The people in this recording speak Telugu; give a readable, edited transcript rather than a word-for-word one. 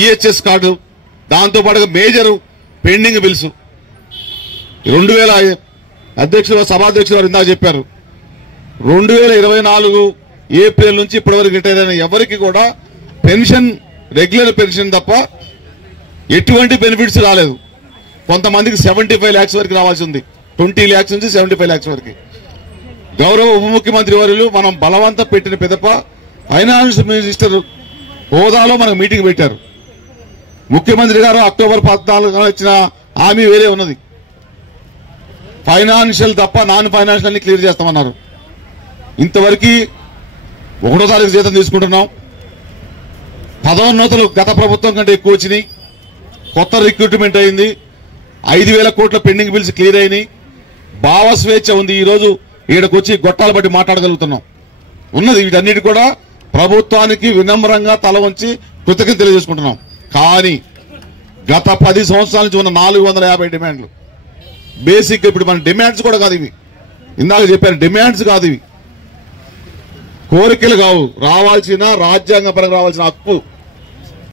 ఈహెచ్ఎస్ కార్డు, దాంతోపాటుగా మేజర్ పెండింగ్ బిల్స్ 2000 సభాధ్యక్షులు వారు ఇందాక చెప్పారు. 2024 ఏప్రిల్ నుంచి ఇప్పటివరకు రిటైర్ అయిన ఎవరికి కూడా పెన్షన్, రెగ్యులర్ పెన్షన్ తప్ప ఎటువంటి బెనిఫిట్స్ రాలేదు. కొంతమందికి 75 lakhs వరకు రావాల్సి ఉంది. 20 lakhs నుంచి 75 lakhs వరకు. గౌరవ ఉప ముఖ్యమంత్రి వర్యులు మనం బలవంత పెట్టిన పిదప ఫైనాన్స్ మినిస్టర్ హోదాలో మనకు మీటింగ్ పెట్టారు. ముఖ్యమంత్రి గారు October 14 ఇచ్చిన హామీ వేరే ఉన్నది. ఫైనాన్షియల్ తప్ప నాన్ ఫైనాన్షియల్ అన్ని క్లియర్ చేస్తామన్నారు. ఇంతవరకు 1వ తారీఖు జీతం తీసుకుంటున్నాం. పదోన్నతులు గత ప్రభుత్వం కంటే ఎక్కువ వచ్చినాయి. కొత్త రిక్రూట్మెంట్ అయింది. 5,000 కోట్ల పెండింగ్ బిల్స్ క్లియర్ అయినాయి. భావ స్వేచ్ఛ ఉంది. ఈ రోజు ఈడకొచ్చి గొట్టాలు బట్టి మాట్లాడగలుగుతున్నాం ఉన్నది. వీటన్నిటి కూడా ప్రభుత్వానికి వినమ్రంగా తల వంచి కృతజ్ఞత తెలియజేసుకుంటున్నాం. కానీ గత 10 సంవత్సరాల నుంచి ఉన్న 450 డిమాండ్లు బేసిక్. ఇప్పుడు మన డిమాండ్స్ కూడా కాదు ఇవి. ఇందాక చెప్పాను, డిమాండ్స్ కాదు ఇవి, కోరికలు కావు. రావాల్సిన రాజ్యాంగపరంగా రావాల్సిన హక్కు